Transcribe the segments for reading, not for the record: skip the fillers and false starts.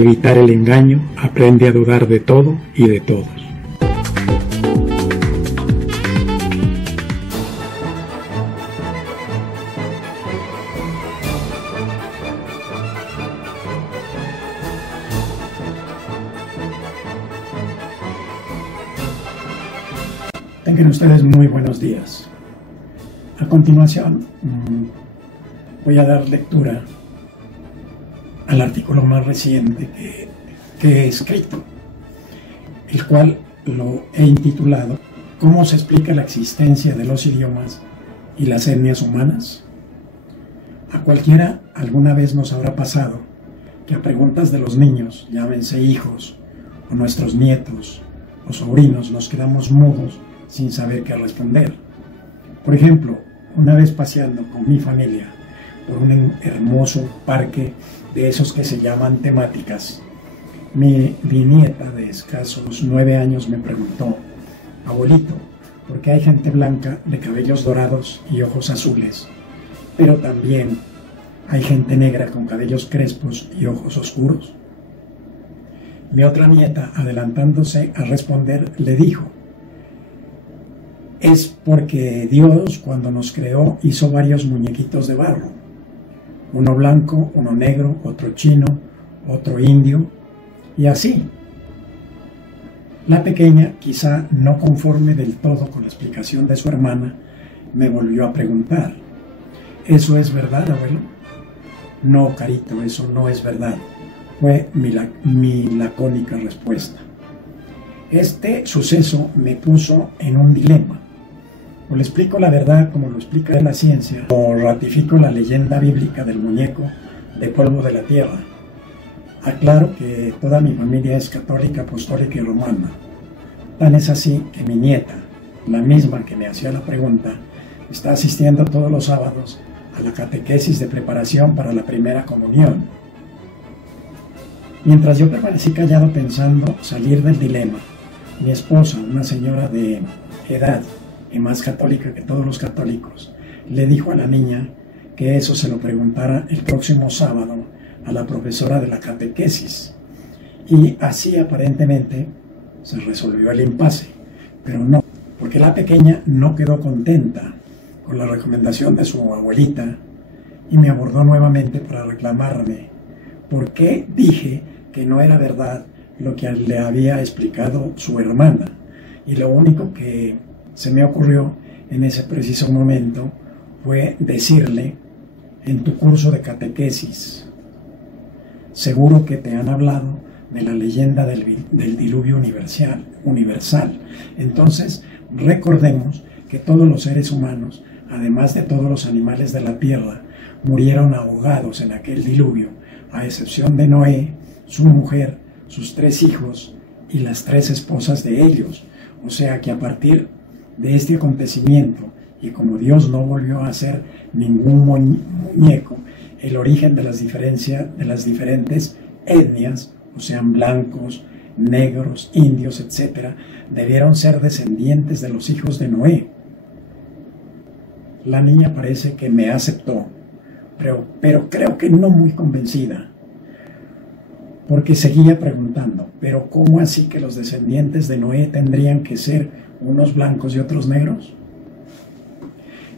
evitar el engaño, aprende a dudar de todo y de todos. Tengan ustedes muy buenos días. A continuación, voy a dar lectura al artículo más reciente que he escrito, el cual lo he intitulado ¿Cómo se explica la existencia de los idiomas y las etnias humanas? A cualquiera alguna vez nos habrá pasado que a preguntas de los niños, llámense hijos, o nuestros nietos o sobrinos, nos quedamos mudos sin saber qué responder. Por ejemplo, una vez paseando con mi familia por un hermoso parque de esos que se llaman temáticas, mi nieta de escasos 9 años me preguntó: abuelito, ¿por qué hay gente blanca de cabellos dorados y ojos azules, pero también hay gente negra con cabellos crespos y ojos oscuros? Mi otra nieta, adelantándose a responder, le dijo: es porque Dios, cuando nos creó, hizo varios muñequitos de barro, uno blanco, uno negro, otro chino, otro indio, y así. La pequeña, quizá no conforme del todo con la explicación de su hermana, me volvió a preguntar: ¿eso es verdad, abuelo? No, carito, eso no es verdad, fue mi lacónica respuesta. Este suceso me puso en un dilema. O le explico la verdad como lo explica la ciencia, o ratifico la leyenda bíblica del muñeco de polvo de la tierra. Aclaro que toda mi familia es católica, apostólica y romana. Tan es así que mi nieta, la misma que me hacía la pregunta, está asistiendo todos los sábados a la catequesis de preparación para la primera comunión. Mientras yo permanecí callado pensando salir del dilema, mi esposa, una señora de edad y más católica que todos los católicos, le dijo a la niña que eso se lo preguntara el próximo sábado a la profesora de la catequesis. Y así aparentemente se resolvió el impasse, pero no, porque la pequeña no quedó contenta con la recomendación de su abuelita y me abordó nuevamente para reclamarme por qué dije que no era verdad lo que le había explicado su hermana. Y lo único que se me ocurrió en ese preciso momento fue decirle: en tu curso de catequesis, seguro que te han hablado de la leyenda del diluvio universal. Entonces, recordemos que todos los seres humanos, además de todos los animales de la tierra, murieron ahogados en aquel diluvio, a excepción de Noé, su mujer, sus 3 hijos y las 3 esposas de ellos. O sea que a partir de este acontecimiento, y como Dios no volvió a hacer ningún muñeco, el origen de las diferentes etnias, o sean blancos, negros, indios, etc., debieron ser descendientes de los hijos de Noé. La niña parece que me aceptó, pero creo que no muy convencida, porque seguía preguntando: ¿pero cómo así que los descendientes de Noé tendrían que ser unos blancos y otros negros?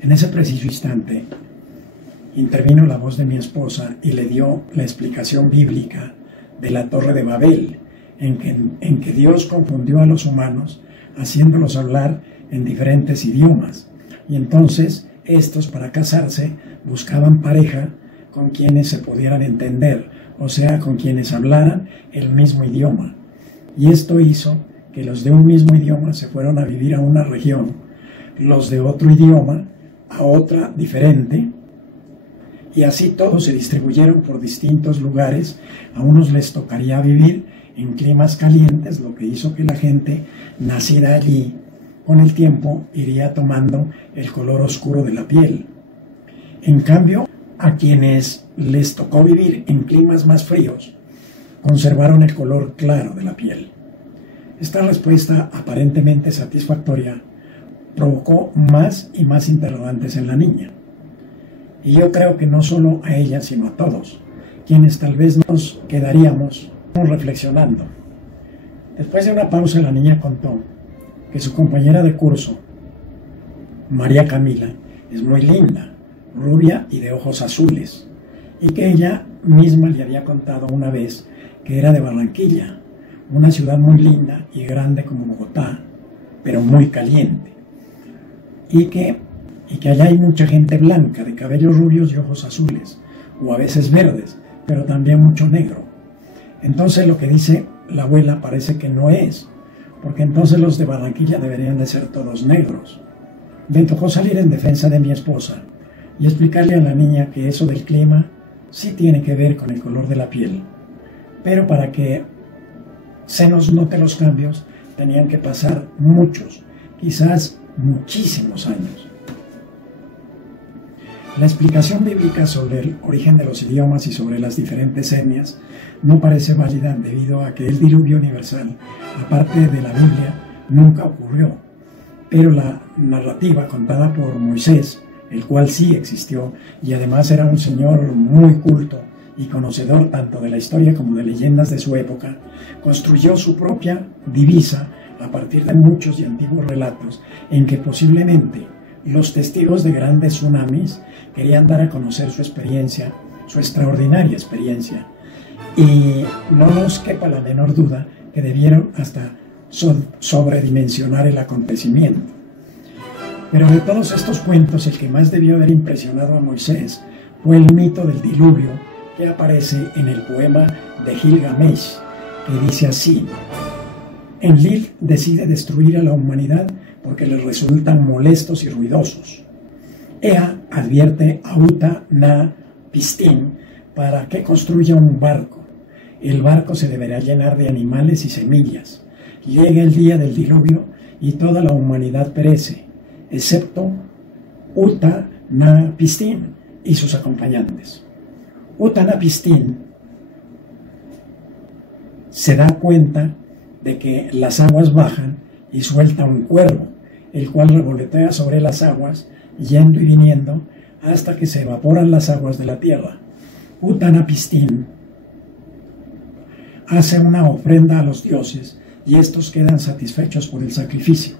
En ese preciso instante intervino la voz de mi esposa y le dio la explicación bíblica de la Torre de Babel, en que Dios confundió a los humanos haciéndolos hablar en diferentes idiomas, y entonces estos, para casarse, buscaban pareja con quienes se pudieran entender, o sea, con quienes hablaran el mismo idioma. Y esto hizo que los de un mismo idioma se fueron a vivir a una región, los de otro idioma a otra diferente, y así todos se distribuyeron por distintos lugares. A unos les tocaría vivir en climas calientes, lo que hizo que la gente nacida allí, con el tiempo, iría tomando el color oscuro de la piel. En cambio, a quienes les tocó vivir en climas más fríos, conservaron el color claro de la piel. Esta respuesta, aparentemente satisfactoria, provocó más y más interrogantes en la niña. Y yo creo que no solo a ella, sino a todos, quienes tal vez nos quedaríamos reflexionando. Después de una pausa, la niña contó que su compañera de curso, María Camila, es muy linda, rubia y de ojos azules, y que ella misma le había contado una vez que era de Barranquilla, una ciudad muy linda y grande como Bogotá, pero muy caliente, y que allá hay mucha gente blanca, de cabellos rubios y ojos azules, o a veces verdes, pero también mucho negro. Entonces lo que dice la abuela parece que no es, porque entonces los de Barranquilla deberían de ser todos negros. Me tocó salir en defensa de mi esposa y explicarle a la niña que eso del clima sí tiene que ver con el color de la piel, pero para que se nos note los cambios tenían que pasar muchos, quizás muchísimos años. La explicación bíblica sobre el origen de los idiomas y sobre las diferentes etnias no parece válida debido a que el diluvio universal, aparte de la Biblia, nunca ocurrió. Pero la narrativa contada por Moisés, el cual sí existió y además era un señor muy culto y conocedor tanto de la historia como de leyendas de su época, construyó su propia divisa a partir de muchos y antiguos relatos en que posiblemente los testigos de grandes tsunamis querían dar a conocer su experiencia, su extraordinaria experiencia, y no nos quepa la menor duda que debieron hasta sobredimensionar el acontecimiento. Pero de todos estos cuentos, el que más debió haber impresionado a Moisés fue el mito del diluvio que aparece en el poema de Gilgamesh, que dice así: Enlil decide destruir a la humanidad porque les resultan molestos y ruidosos. Ea advierte a Uta-na-Pistin para que construya un barco. El barco se deberá llenar de animales y semillas. Llega el día del diluvio y toda la humanidad perece, excepto Uta-na-Pistin y sus acompañantes. Uta-na-Pistin se da cuenta de que las aguas bajan y suelta un cuervo, el cual revolotea sobre las aguas, yendo y viniendo hasta que se evaporan las aguas de la tierra. Uta-na-Pistin hace una ofrenda a los dioses y estos quedan satisfechos por el sacrificio.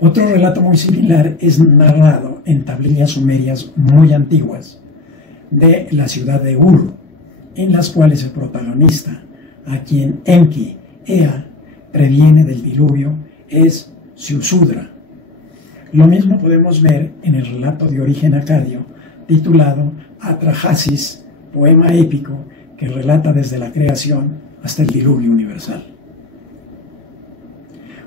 Otro relato muy similar es narrado en tablillas sumerias muy antiguas de la ciudad de Ur, en las cuales el protagonista, a quien Enki, Ea, previene del diluvio, es Ziusudra. Lo mismo podemos ver en el relato de origen acadio titulado Atrahasis, poema épico que relata desde la creación hasta el diluvio universal.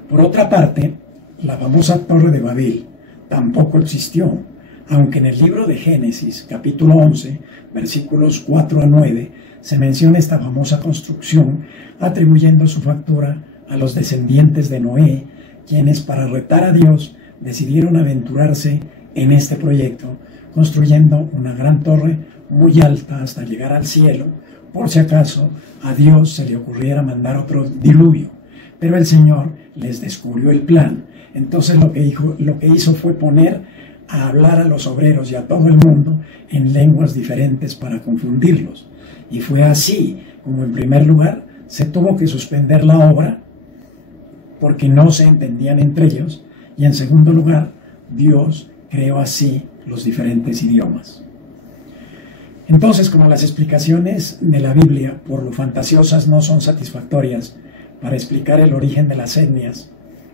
Por otra parte, la famosa Torre de Babel tampoco existió, aunque en el libro de Génesis, capítulo 11, versículos 4 a 9, se menciona esta famosa construcción, atribuyendo su factura a los descendientes de Noé, quienes para retar a Dios decidieron aventurarse en este proyecto, construyendo una gran torre muy alta hasta llegar al cielo, por si acaso a Dios se le ocurriera mandar otro diluvio. Pero el Señor les descubrió el plan. Entonces lo que hizo fue poner a hablar a los obreros y a todo el mundo en lenguas diferentes para confundirlos. Y fue así como en primer lugar se tuvo que suspender la obra porque no se entendían entre ellos, y en segundo lugar Dios creó así los diferentes idiomas. Entonces, como las explicaciones de la Biblia, por lo fantasiosas, no son satisfactorias para explicar el origen de las etnias,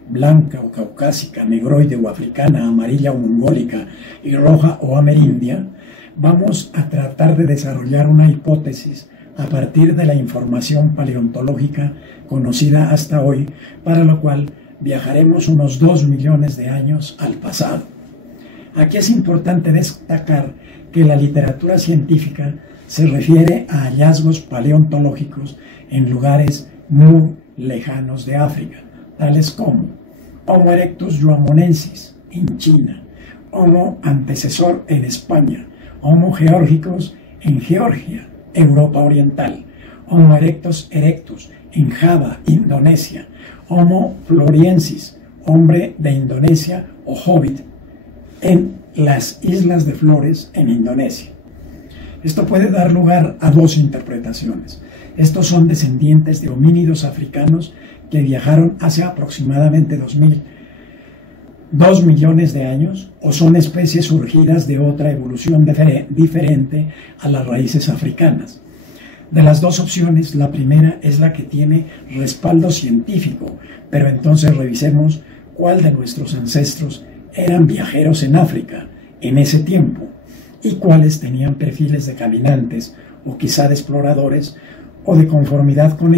blanca o caucásica, negroide o africana, amarilla o mongólica y roja o amerindia, vamos a tratar de desarrollar una hipótesis a partir de la información paleontológica conocida hasta hoy, para lo cual viajaremos unos 2 millones de años al pasado. Aquí es importante destacar que la literatura científica se refiere a hallazgos paleontológicos en lugares muy lejanos de África, tales como Homo erectus yuamonensis en China, Homo antecesor en España, Homo georgicus en Georgia, Europa Oriental, Homo erectus en Java, Indonesia, Homo floriensis, hombre de Indonesia o hobbit, en las Islas de Flores en Indonesia. Esto puede dar lugar a dos interpretaciones. Estos son descendientes de homínidos africanos que viajaron hace aproximadamente 2 millones de años, o son especies surgidas de otra evolución diferente a las raíces africanas. De las dos opciones, la primera es la que tiene respaldo científico, pero entonces revisemos cuál de nuestros ancestros eran viajeros en África en ese tiempo y cuáles tenían perfiles de caminantes o quizá de exploradores, y de conformidad con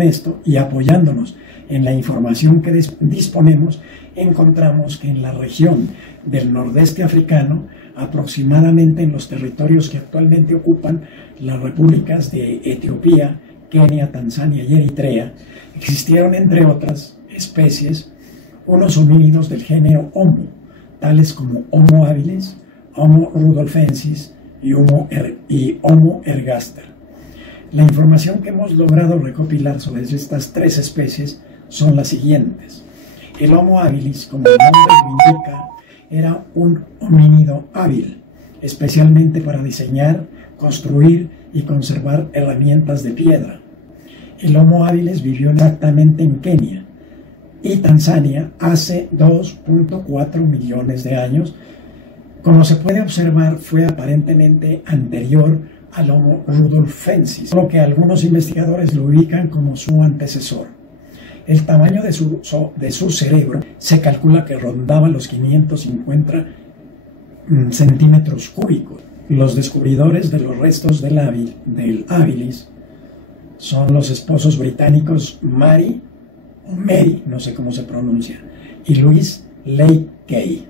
esto y apoyándonos en la información que disponemos, encontramos que en la región del nordeste africano, aproximadamente en los territorios que actualmente ocupan las repúblicas de Etiopía, Kenia, Tanzania y Eritrea, existieron, entre otras especies, unos homínidos del género Homo, tales como Homo habilis, Homo rudolfensis y Homo ergaster. La información que hemos logrado recopilar sobre estas tres especies son las siguientes. El Homo habilis, como el nombre lo indica, era un homínido hábil, especialmente para diseñar, construir y conservar herramientas de piedra. El Homo habilis vivió exactamente en Kenia y Tanzania hace 2.4 millones de años. Como se puede observar, fue aparentemente anterior al Homo rudolfensis, lo que algunos investigadores lo ubican como su antecesor. El tamaño de su cerebro se calcula que rondaba los 550 centímetros cúbicos. Los descubridores de los restos del habilis son los esposos británicos Mary, no sé cómo se pronuncia, y Louis Leakey,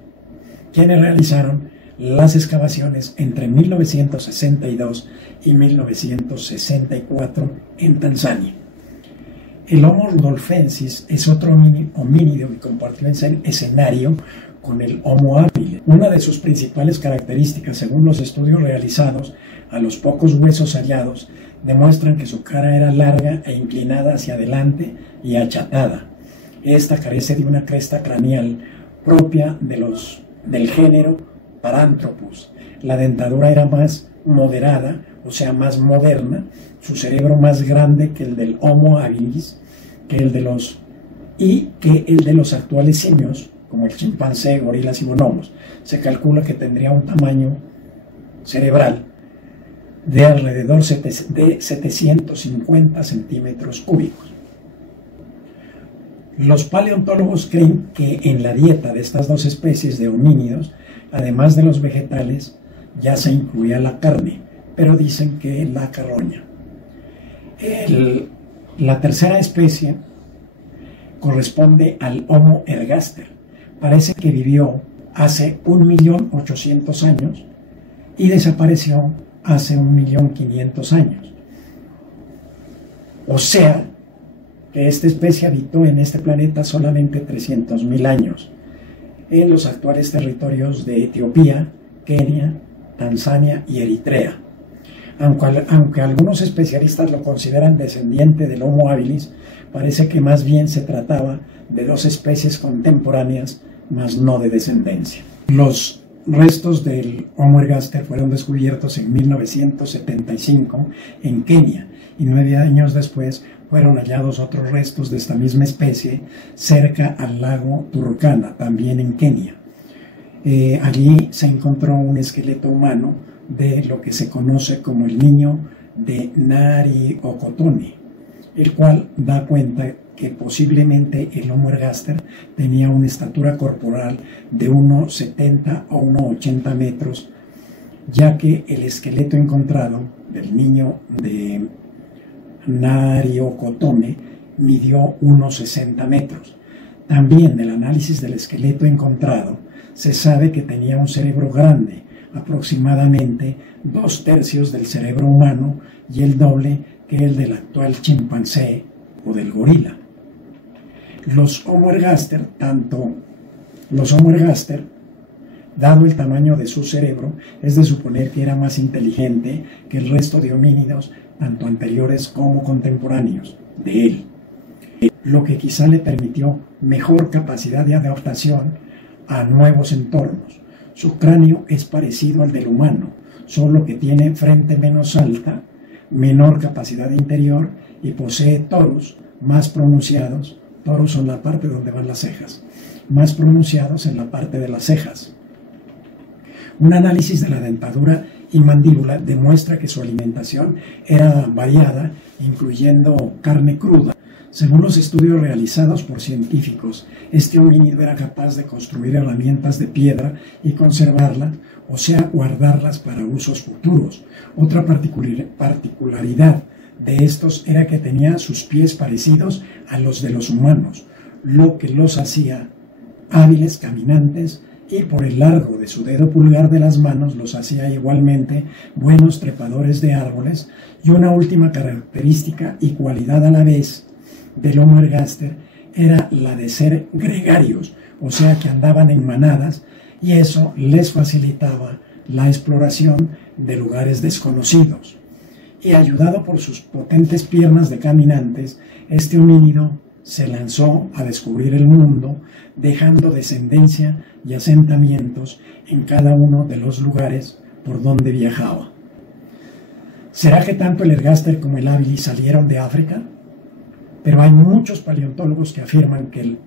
quienes realizaron las excavaciones entre 1962 y 1964 en Tanzania. El Homo rudolfensis es otro homínido que compartió escenario con el Homo habilis. Una de sus principales características, según los estudios realizados a los pocos huesos hallados, demuestran que su cara era larga e inclinada hacia adelante y achatada. Esta carece de una cresta craneal propia del género Paranthropus. La dentadura era más moderada, o sea, más moderna, su cerebro más grande que el del Homo habilis, que el de los actuales simios, como el chimpancé, gorilas y bonobos. Se calcula que tendría un tamaño cerebral de alrededor de 750 centímetros cúbicos. Los paleontólogos creen que en la dieta de estas dos especies de homínidos, además de los vegetales, ya se incluía la carne, pero dicen que la carroña. La tercera especie corresponde al Homo ergaster. Parece que vivió hace 1.800.000 años y desapareció hace 1.500.000 años. O sea, que esta especie habitó en este planeta solamente 300.000 años, en los actuales territorios de Etiopía, Kenia, Tanzania y Eritrea. Aunque algunos especialistas lo consideran descendiente del Homo habilis, parece que más bien se trataba de dos especies contemporáneas, mas no de descendencia. Los restos del Homo ergaster fueron descubiertos en 1975 en Kenia y 9 años después fueron hallados otros restos de esta misma especie cerca al lago Turkana, también en Kenia. Allí se encontró un esqueleto humano de lo que se conoce como el niño de Nari Okotone, el cual da cuenta que posiblemente el Homo ergaster tenía una estatura corporal de 1,70 o 1,80 metros, ya que el esqueleto encontrado del niño de Nari Okotone midió unos 60 metros. También del análisis del esqueleto encontrado se sabe que tenía un cerebro grande, aproximadamente 2/3 del cerebro humano y el doble que el del actual chimpancé o del gorila. Los Homo ergaster, dado el tamaño de su cerebro, es de suponer que era más inteligente que el resto de homínidos, tanto anteriores como contemporáneos de él, lo que quizá le permitió mejor capacidad de adaptación a nuevos entornos. Su cráneo es parecido al del humano, solo que tiene frente menos alta, menor capacidad interior y posee torus más pronunciados. Torus son la parte donde van las cejas, más pronunciados en la parte de las cejas. Un análisis de la dentadura y mandíbula demuestra que su alimentación era variada, incluyendo carne cruda. Según los estudios realizados por científicos, este homínido era capaz de construir herramientas de piedra y conservarlas, o sea, guardarlas para usos futuros. Otra particularidad de estos era que tenía sus pies parecidos a los de los humanos, lo que los hacía hábiles caminantes, y por el largo de su dedo pulgar de las manos los hacía igualmente buenos trepadores de árboles. Y una última característica y cualidad a la vez del Homo ergaster era la de ser gregarios, o sea que andaban en manadas, y eso les facilitaba la exploración de lugares desconocidos. Y ayudado por sus potentes piernas de caminantes, este homínido se lanzó a descubrir el mundo, dejando descendencia y asentamientos en cada uno de los lugares por donde viajaba. ¿Será que tanto el ergaster como el habilis salieron de África? Pero hay muchos paleontólogos que afirman que el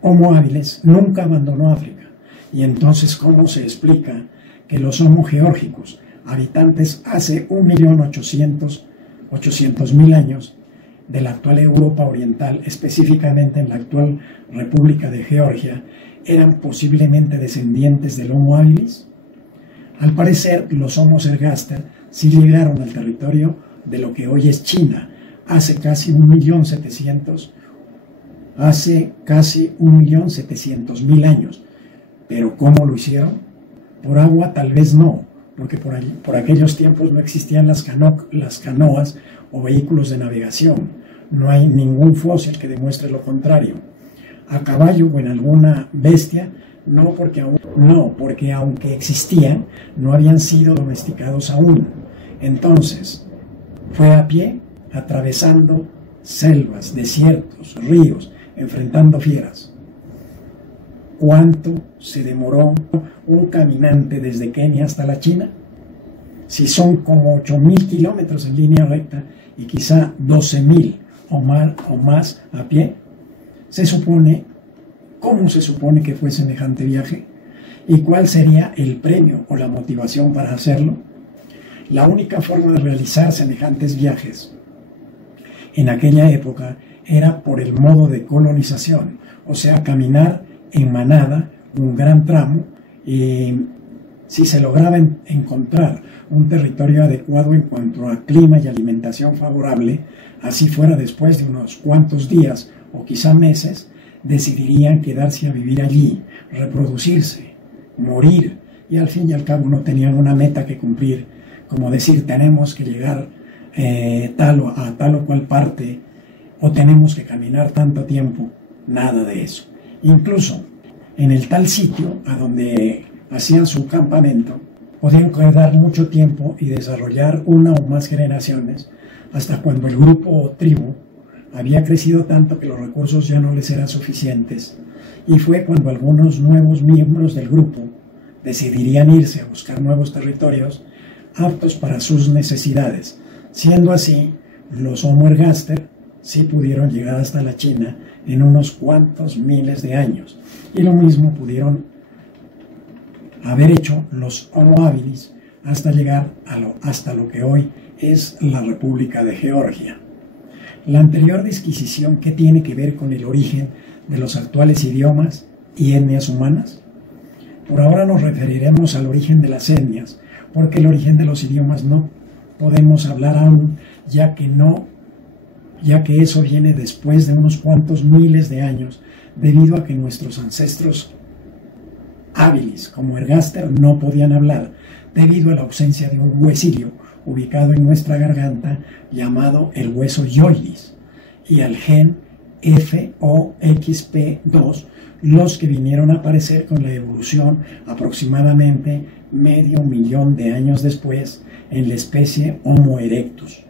Homo habilis nunca abandonó África. Y entonces, ¿cómo se explica que los Homo geórgicos, habitantes hace 1.800.000 años de la actual Europa Oriental, específicamente en la actual República de Georgia, eran posiblemente descendientes del Homo habilis? Al parecer, los Homo ergaster sí llegaron al territorio de lo que hoy es China, hace casi 1.700.000 años. ¿Pero cómo lo hicieron? Por agua tal vez no, porque por aquellos tiempos no existían las canoas o vehículos de navegación. No hay ningún fósil que demuestre lo contrario. A caballo o en alguna bestia, no, porque aunque existían, no habían sido domesticados aún. Entonces, fue a pie, atravesando selvas, desiertos, ríos, enfrentando fieras. ¿Cuánto se demoró un caminante desde Kenia hasta la China? Si son como 8.000 kilómetros en línea recta y quizá 12.000 o más a pie, ¿cómo se supone que fue semejante viaje? ¿Y cuál sería el premio o la motivación para hacerlo? La única forma de realizar semejantes viajes en aquella época era por el modo de colonización, o sea, caminar en manada un gran tramo, y si se lograba encontrar un territorio adecuado en cuanto a clima y alimentación favorable, así fuera después de unos cuantos días o quizá meses, decidirían quedarse a vivir allí, reproducirse, morir, y al fin y al cabo no tenían una meta que cumplir, como decir tenemos que llegar a tal o cual parte, o tenemos que caminar tanto tiempo. Nada de eso. Incluso en el tal sitio a donde hacían su campamento, podían quedar mucho tiempo y desarrollar una o más generaciones, hasta cuando el grupo o tribu había crecido tanto que los recursos ya no les eran suficientes, y fue cuando algunos nuevos miembros del grupo decidirían irse a buscar nuevos territorios aptos para sus necesidades. Siendo así, los Homo ergaster sí pudieron llegar hasta la China en unos cuantos miles de años, y lo mismo pudieron haber hecho los Homo habilis hasta llegar hasta lo que hoy es la República de Georgia. La anterior disquisición, ¿qué tiene que ver con el origen de los actuales idiomas y etnias humanas? Por ahora nos referiremos al origen de las etnias, porque el origen de los idiomas no podemos hablar aún, ya que eso viene después de unos cuantos miles de años, debido a que nuestros ancestros habilis como ergaster no podían hablar, debido a la ausencia de un huesillo ubicado en nuestra garganta llamado el hueso hyoidis, y al gen FOXP2, los que vinieron a aparecer con la evolución aproximadamente 500.000 de años después en la especie Homo erectus,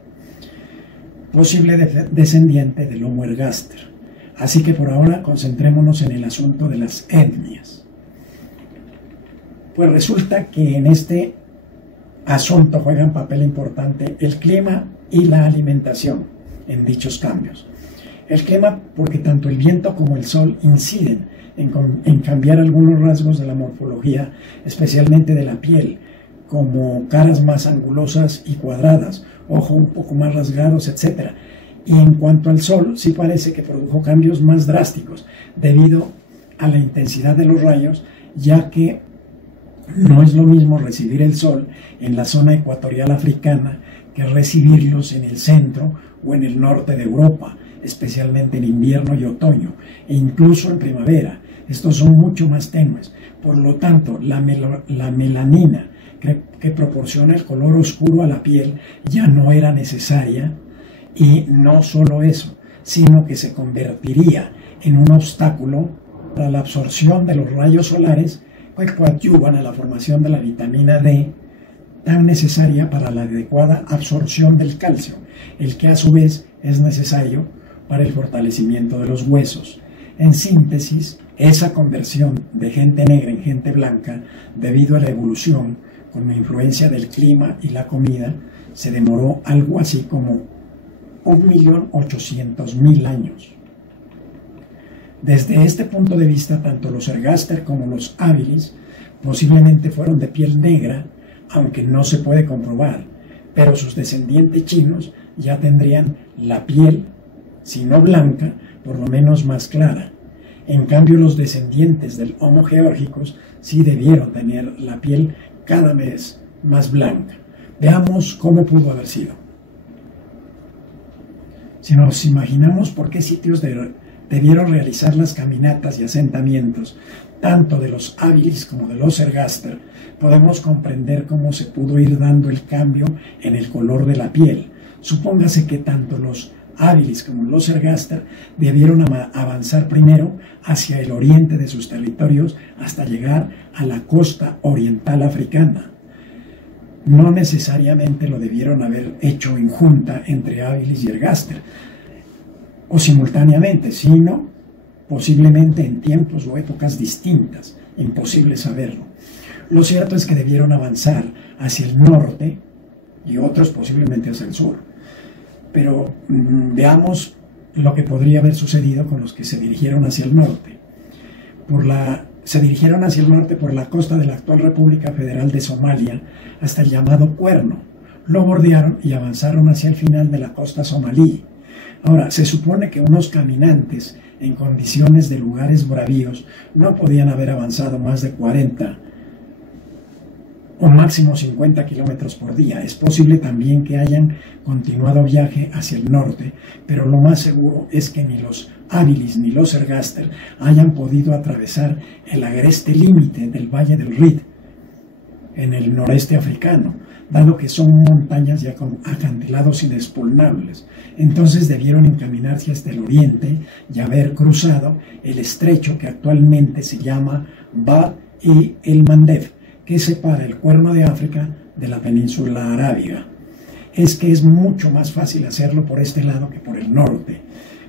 posible descendiente del Homo ergaster. Así que por ahora concentrémonos en el asunto de las etnias. Pues resulta que en este asunto juegan papel importante el clima y la alimentación en dichos cambios. El clima, porque tanto el viento como el sol inciden en cambiar algunos rasgos de la morfología, especialmente de la piel, como caras más angulosas y cuadradas, ojos un poco más rasgados, etc. Y en cuanto al sol, sí parece que produjo cambios más drásticos debido a la intensidad de los rayos, ya que no es lo mismo recibir el sol en la zona ecuatorial africana que recibirlos en el centro o en el norte de Europa, especialmente en invierno y otoño, e incluso en primavera. Estos son mucho más tenues. Por lo tanto, la melanina que proporciona el color oscuro a la piel ya no era necesaria, y no solo eso, sino que se convertiría en un obstáculo para la absorción de los rayos solares que coadyuvan a la formación de la vitamina D, tan necesaria para la adecuada absorción del calcio, el que a su vez es necesario para el fortalecimiento de los huesos. En síntesis, esa conversión de gente negra en gente blanca, debido a la evolución con la influencia del clima y la comida, se demoró algo así como 1.800.000 años. Desde este punto de vista, tanto los ergaster como los habilis posiblemente fueron de piel negra, aunque no se puede comprobar, pero sus descendientes chinos ya tendrían la piel, si no blanca, por lo menos más clara. En cambio, los descendientes del Homo geórgicos sí debieron tener la piel cada vez más blanca. Veamos cómo pudo haber sido. Si nos imaginamos por qué sitios debieron realizar las caminatas y asentamientos, tanto de los habilis como de los ergaster, podemos comprender cómo se pudo ir dando el cambio en el color de la piel. Supóngase que tanto los habilis como los ergaster debieron avanzar primero hacia el oriente de sus territorios hasta llegar a la costa oriental africana. No necesariamente lo debieron haber hecho en junta entre habilis y ergaster, o simultáneamente, sino posiblemente en tiempos o épocas distintas. Imposible saberlo. Lo cierto es que debieron avanzar hacia el norte y otros posiblemente hacia el sur. Pero veamos lo que podría haber sucedido con los que se dirigieron hacia el norte. Se dirigieron hacia el norte por la costa de la actual República Federal de Somalia hasta el llamado Cuerno. Lo bordearon y avanzaron hacia el final de la costa somalí. Ahora, se supone que unos caminantes en condiciones de lugares bravíos no podían haber avanzado más de 40 o máximo 50 kilómetros por día. Es posible también que hayan continuado viaje hacia el norte, pero lo más seguro es que ni los habilis ni los ergaster hayan podido atravesar el agreste límite del Valle del Rift en el noreste africano, dado que son montañas ya con acantilados inexpugnables. Entonces debieron encaminarse hasta el oriente y haber cruzado el estrecho que actualmente se llama Bab el Mandeb, que separa el Cuerno de África de la península arábiga. Es que es mucho más fácil hacerlo por este lado que por el norte,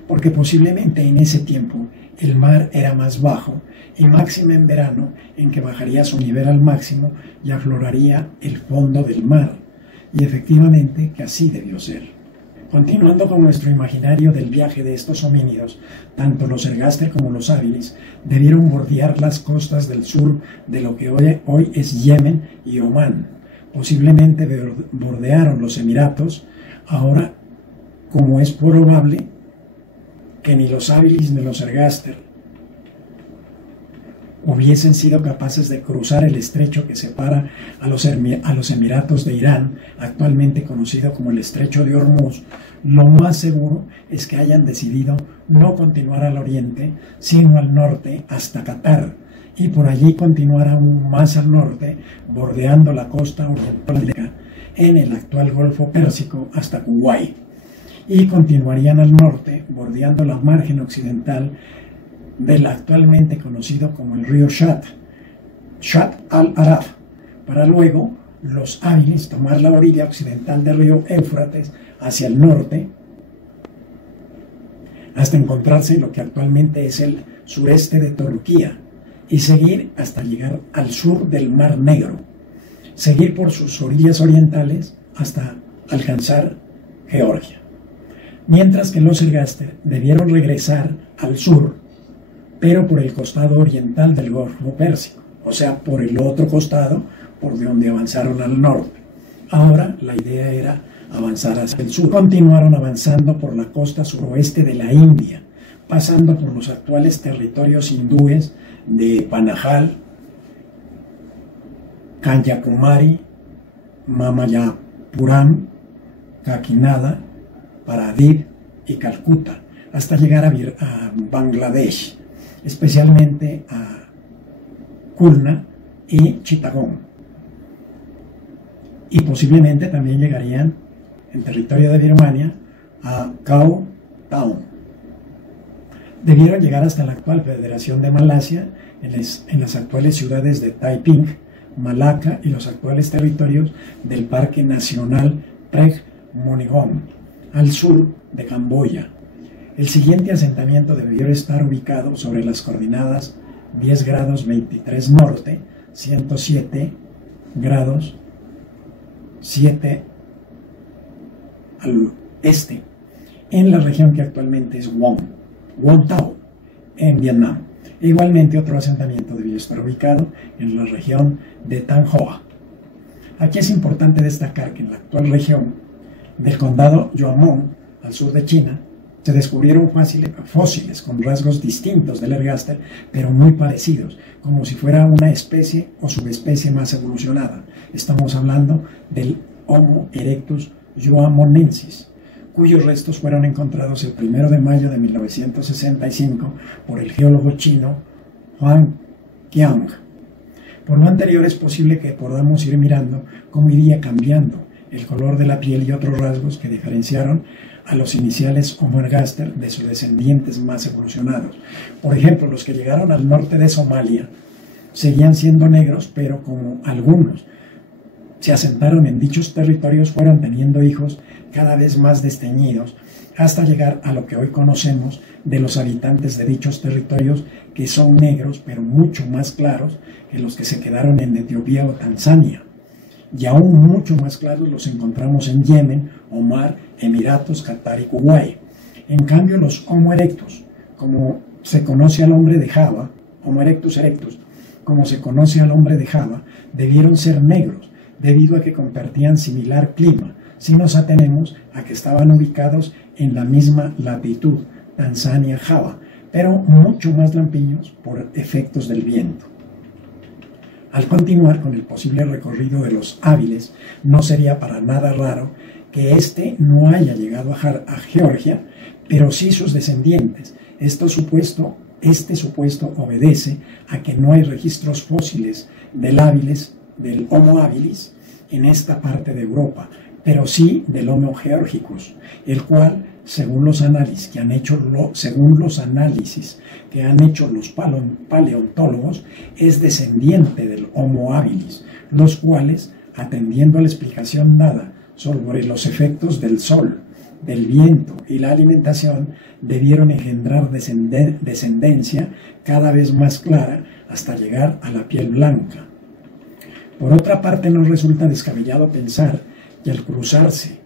porque posiblemente en ese tiempo el mar era más bajo, y máxima en verano, en que bajaría su nivel al máximo y afloraría el fondo del mar. Y efectivamente que así debió ser. Continuando con nuestro imaginario del viaje de estos homínidos, tanto los ergaster como los habilis debieron bordear las costas del sur de lo que hoy es Yemen y Omán. Posiblemente bordearon los Emiratos. Ahora, como es probable que ni los habilis ni los ergaster hubiesen sido capaces de cruzar el estrecho que separa a los Emiratos de Irán, actualmente conocido como el Estrecho de Hormuz, lo más seguro es que hayan decidido no continuar al oriente, sino al norte hasta Qatar, y por allí continuar aún más al norte, bordeando la costa oriental en el actual Golfo Pérsico hasta Kuwait, y continuarían al norte, bordeando la margen occidental del actualmente conocido como el río Shatt al-Arab, para luego los habilis tomar la orilla occidental del río Éufrates hacia el norte, hasta encontrarse en lo que actualmente es el sureste de Turquía, y seguir hasta llegar al sur del Mar Negro. seguir por sus orillas orientales hasta alcanzar Georgia. Mientras que los Ergaster debieron regresar al sur, pero por el costado oriental del Golfo Pérsico, o sea, por el otro costado, por donde avanzaron al norte. Ahora la idea era avanzar hacia el sur. Continuaron avanzando por la costa suroeste de la India, pasando por los actuales territorios hindúes de Panajal, Kanyakumari, Mamallapuram, Kakinada, Paradip y Calcuta, hasta llegar a Bangladesh, especialmente a Khulna y Chittagong. Y posiblemente también llegarían en territorio de Birmania a Khao Town. Debieron llegar hasta la actual Federación de Malasia, en las actuales ciudades de Taiping, Malacca y los actuales territorios del Parque Nacional Preg Monigong, al sur de Camboya. El siguiente asentamiento debió estar ubicado sobre las coordenadas 10 grados 23 norte, 107 grados 7 al este, en la región que actualmente es Quang Tao, en Vietnam. Igualmente otro asentamiento debió estar ubicado en la región de Thanh Hoa. Aquí es importante destacar que en la actual región del condado Yuanmong, al sur de China, se descubrieron fósiles con rasgos distintos del ergaster, pero muy parecidos, como si fuera una especie o subespecie más evolucionada. Estamos hablando del Homo erectus yuamonensis, cuyos restos fueron encontrados el 1 de mayo de 1965 por el geólogo chino Huang Qiang. Por lo anterior, es posible que podamos ir mirando cómo iría cambiando el color de la piel y otros rasgos que diferenciaron a los iniciales Homo ergaster de sus descendientes más evolucionados. Por ejemplo, los que llegaron al norte de Somalia seguían siendo negros, pero como algunos se asentaron en dichos territorios, fueron teniendo hijos cada vez más desteñidos, hasta llegar a lo que hoy conocemos de los habitantes de dichos territorios, que son negros, pero mucho más claros que los que se quedaron en Etiopía o Tanzania. Y aún mucho más claros los encontramos en Yemen, Omar, Emiratos, Qatar y Kuwait. En cambio, los Homo erectus, como se conoce al hombre de Java, Homo erectus erectus, como se conoce al hombre de Java, debieron ser negros, debido a que compartían similar clima, si nos atenemos a que estaban ubicados en la misma latitud, Tanzania-Java, pero mucho más lampiños por efectos del viento. Al continuar con el posible recorrido de los hábiles, no sería para nada raro que éste no haya llegado a Georgia, pero sí sus descendientes. Este supuesto obedece a que no hay registros fósiles del Homo habilis en esta parte de Europa, pero sí del Homo georgicus, el cual, según los análisis que han hecho los paleontólogos, es descendiente del Homo habilis, los cuales, atendiendo a la explicación dada sobre los efectos del sol, del viento y la alimentación, debieron engendrar descendencia cada vez más clara hasta llegar a la piel blanca. Por otra parte, nos resulta descabellado pensar que al cruzarse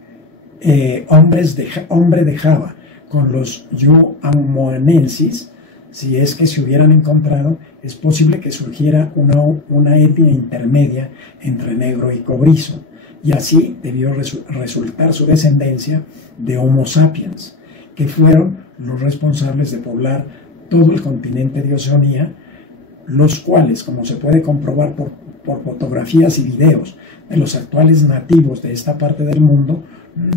hombre de Java con los yuamonensis, si es que se hubieran encontrado, es posible que surgiera una etnia intermedia entre negro y cobrizo, y así debió resultar su descendencia de Homo sapiens, que fueron los responsables de poblar todo el continente de Oceanía, los cuales, como se puede comprobar por fotografías y videos de los actuales nativos de esta parte del mundo,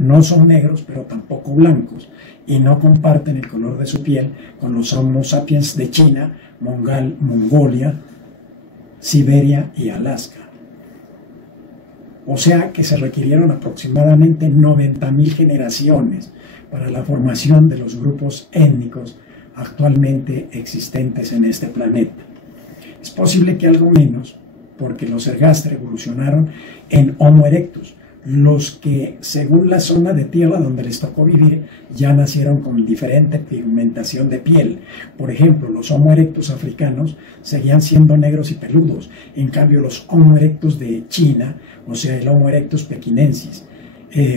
no son negros, pero tampoco blancos, y no comparten el color de su piel con los Homo sapiens de China, Mongolia, Siberia y Alaska. O sea que se requirieron aproximadamente 90.000 generaciones para la formación de los grupos étnicos actualmente existentes en este planeta. Es posible que algo menos, porque los ergaster evolucionaron en Homo erectus, Los que, según la zona de tierra donde les tocó vivir, ya nacieron con diferente pigmentación de piel. Por ejemplo, los Homo erectus africanos seguían siendo negros y peludos. En cambio, los Homo erectus de China, o sea, el Homo erectus pequinensis,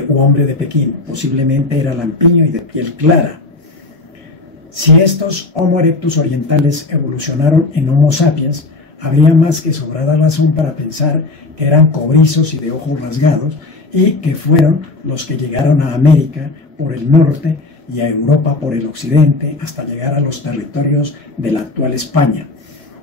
o hombre de Pekín, posiblemente era lampiño y de piel clara. Si estos Homo erectus orientales evolucionaron en Homo sapiens, habría más que sobrada razón para pensar que eran cobrizos y de ojos rasgados y que fueron los que llegaron a América por el norte y a Europa por el occidente hasta llegar a los territorios de la actual España.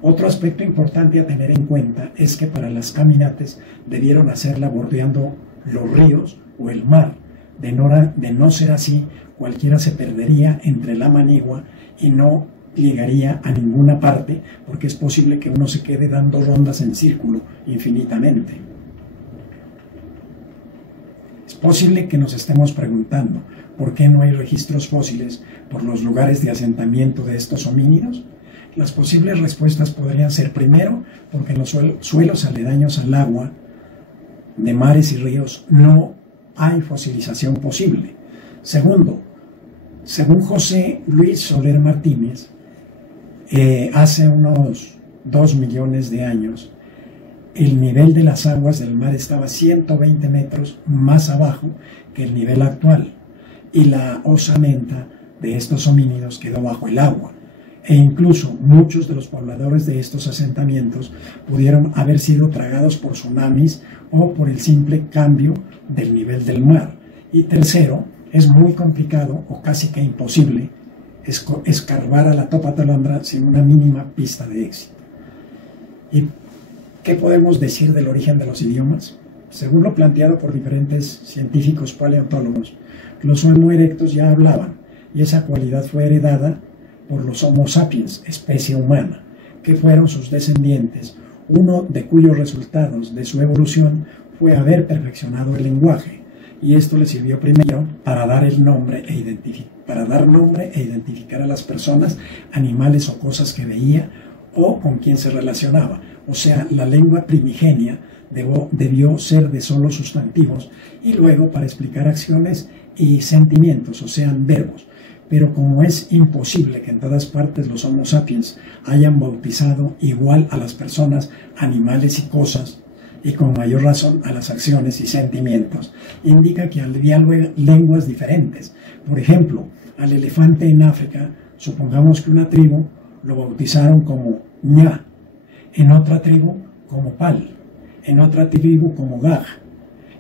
Otro aspecto importante a tener en cuenta es que para las caminatas debieron hacerla bordeando los ríos o el mar. De no ser así, cualquiera se perdería entre la manigua y no llegaría a ninguna parte, porque es posible que uno se quede dando rondas en círculo infinitamente. Es posible que nos estemos preguntando por qué no hay registros fósiles por los lugares de asentamiento de estos homínidos. Las posibles respuestas podrían ser: primero, porque en los suelos aledaños al agua de mares y ríos no hay fosilización posible. Segundo, según José Luis Soler Martínez, hace unos 2 millones de años, el nivel de las aguas del mar estaba 120 metros más abajo que el nivel actual, y la osamenta de estos homínidos quedó bajo el agua, e incluso muchos de los pobladores de estos asentamientos pudieron haber sido tragados por tsunamis o por el simple cambio del nivel del mar. Y tercero, es muy complicado o casi que imposible escarbar a la Topa Talandra sin una mínima pista de éxito. ¿Y qué podemos decir del origen de los idiomas? Según lo planteado por diferentes científicos paleontólogos, los Homo erectus ya hablaban, y esa cualidad fue heredada por los Homo sapiens, especie humana, que fueron sus descendientes, uno de cuyos resultados de su evolución fue haber perfeccionado el lenguaje, y esto le sirvió primero para dar nombre e identificar a las personas, animales o cosas que veía o con quien se relacionaba. O sea, la lengua primigenia debió ser de solo sustantivos, y luego para explicar acciones y sentimientos, o sean verbos. Pero como es imposible que en todas partes los Homo sapiens hayan bautizado igual a las personas, animales y cosas, y con mayor razón a las acciones y sentimientos, indica que había lenguas diferentes. Por ejemplo, al elefante en África, supongamos que una tribu lo bautizaron como ña, en otra tribu como pal, en otra tribu como gaj,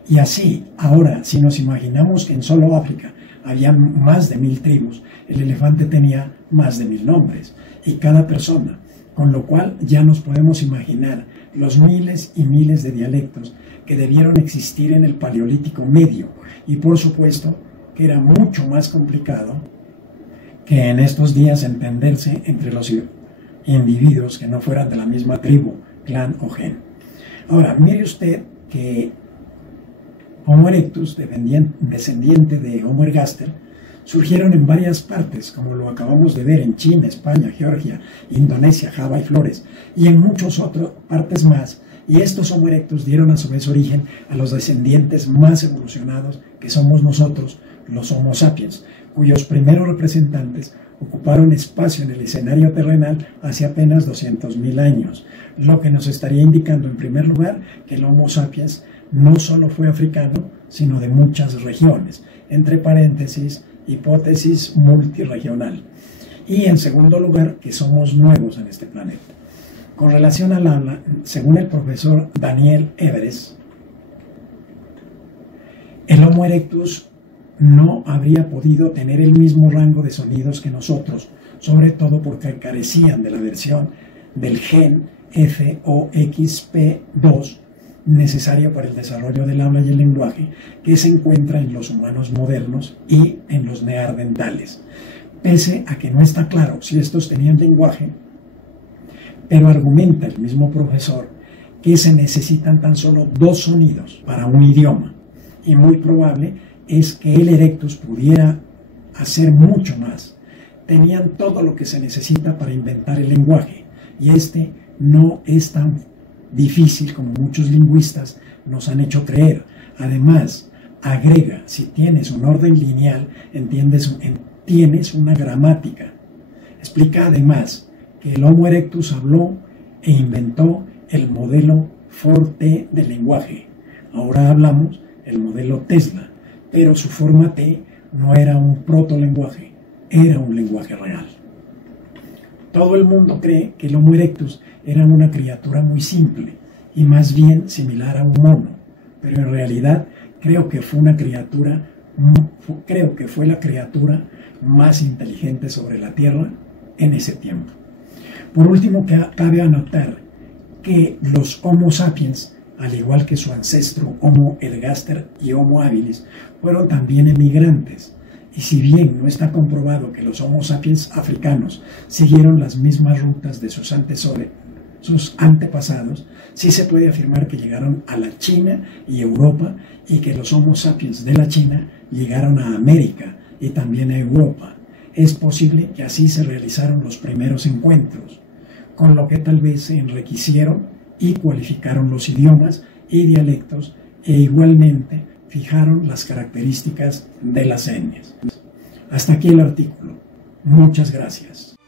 y así. Ahora, si nos imaginamos que en solo África había más de 1000 tribus, el elefante tenía más de 1000 nombres, y cada persona, con lo cual ya nos podemos imaginar los miles y miles de dialectos que debieron existir en el Paleolítico Medio, y por supuesto que era mucho más complicado que en estos días entenderse entre los individuos que no fueran de la misma tribu, clan o gen. Ahora, mire usted que Homo erectus, descendiente de Homo ergaster, surgieron en varias partes, como lo acabamos de ver en China, España, Georgia, Indonesia, Java y Flores, y en muchas otras partes más, y estos Homo erectus dieron a su vez origen a los descendientes más evolucionados que somos nosotros, los Homo sapiens, cuyos primeros representantes ocuparon espacio en el escenario terrenal hace apenas 200.000 años, lo que nos estaría indicando en primer lugar que el Homo sapiens no solo fue africano, sino de muchas regiones, entre paréntesis, hipótesis multirregional. Y en segundo lugar, que somos nuevos en este planeta. Con relación al habla, según el profesor Daniel Everest, el Homo erectus no habría podido tener el mismo rango de sonidos que nosotros, sobre todo porque carecían de la versión del gen FOXP2 necesario para el desarrollo del habla y el lenguaje que se encuentra en los humanos modernos y en los neandertales. Pese a que no está claro si estos tenían lenguaje, pero argumenta el mismo profesor que se necesitan tan solo 2 sonidos para un idioma, y muy probable es que el erectus pudiera hacer mucho más. Tenían todo lo que se necesita para inventar el lenguaje, y este no es tan difícil como muchos lingüistas nos han hecho creer. Además, agrega, si tienes un orden lineal, tienes una gramática. Explica además que el Homo erectus habló e inventó el modelo Forte del lenguaje. Ahora hablamos el modelo Tesla, pero su forma T no era un protolenguaje, era un lenguaje real. Todo el mundo cree que el Homo erectus era una criatura muy simple y más bien similar a un mono, pero en realidad creo que fue la criatura más inteligente sobre la Tierra en ese tiempo. Por último, cabe anotar que los Homo sapiens, al igual que su ancestro Homo ergaster y Homo habilis, fueron también emigrantes. Y si bien no está comprobado que los Homo sapiens africanos siguieron las mismas rutas de sus antepasados, sí se puede afirmar que llegaron a la China y Europa y que los Homo sapiens de la China llegaron a América y también a Europa. Es posible que así se realizaron los primeros encuentros, con lo que tal vez se enriquecieron y cualificaron los idiomas y dialectos e igualmente fijaron las características de las señas. Hasta aquí el artículo. Muchas gracias.